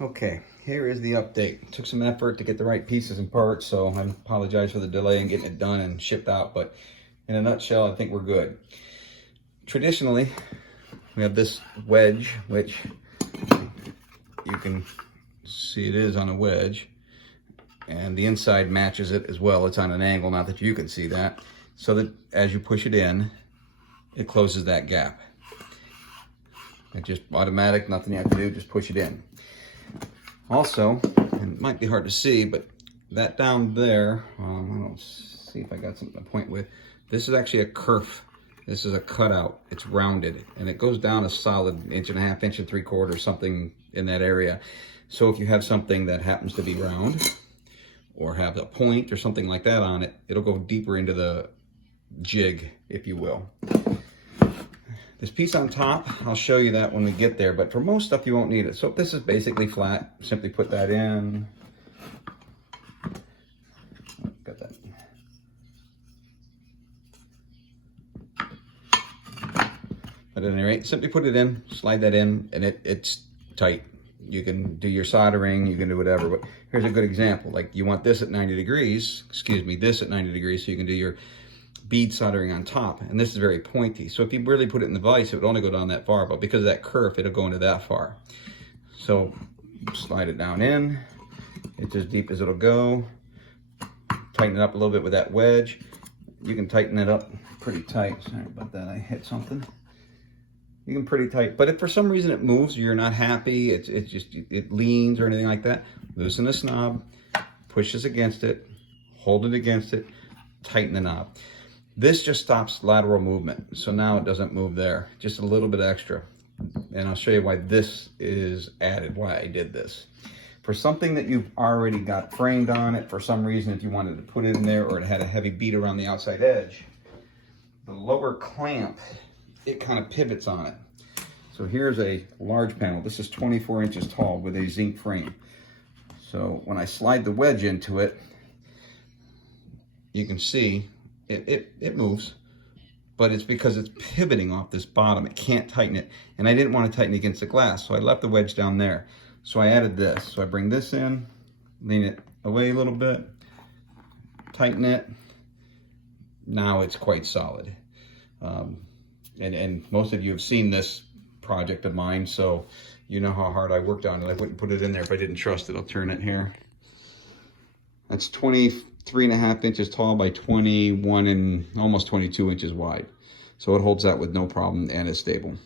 Okay, here is the update. It took some effort to get the right pieces and parts, so I apologize for the delay in getting it done and shipped out, but in a nutshell, I think we're good. Traditionally, we have this wedge, which you can see it is on a wedge, and the inside matches it as well. It's on an angle, not that you can see that, so that as you push it in, it closes that gap. It's just automatic, nothing you have to do, just push it in. Also, and it might be hard to see, but that down there, I'll see if I got something to point with. This is actually a kerf. This is a cutout. It's rounded, and it goes down a solid 1.5 inches, 1 3/4, something in that area. So if you have something that happens to be round, or have a point or something like that on it, it'll go deeper into the jig, if you will. This piece on top, I'll show you that when we get there, but for most stuff you won't need it. So if this is basically flat, simply put that in. Got that. But at any rate, simply put it in, slide that in, and it's tight. You can do your soldering, you can do whatever, but here's a good example. Like you want this at 90 degrees, this at 90 degrees, so you can do your bead soldering on top, and this is very pointy. So if you really put it in the vise, it would only go down that far, but because of that kerf, it'll go into that far. So slide it down in, it's as deep as it'll go. Tighten it up a little bit with that wedge. You can tighten it up pretty tight. Sorry about that, I hit something. You can pretty tight, but if for some reason it moves, or you're not happy, it leans or anything like that, loosen the knob, push this against it, hold it against it, tighten the knob. This just stops lateral movement, so now it doesn't move there, just a little bit extra. And I'll show you why this is added, why I did this. For something that you've already got framed on it, for some reason, if you wanted to put it in there or it had a heavy bead around the outside edge, the lower clamp, it kind of pivots on it. So here's a large panel. This is 24 inches tall with a zinc frame. So when I slide the wedge into it, you can see it moves, but it's because it's pivoting off this bottom. It can't tighten it, and I didn't want to tighten against the glass, so I left the wedge down there. So I added this. So I bring this in, lean it away a little bit, tighten it. Now it's quite solid. And most of you have seen this project of mine, so you know how hard I worked on it. I wouldn't put it in there if I didn't trust it. I'll turn it here. That's 23.5 inches tall by 21 and almost 22 inches wide. So it holds that with no problem and is stable.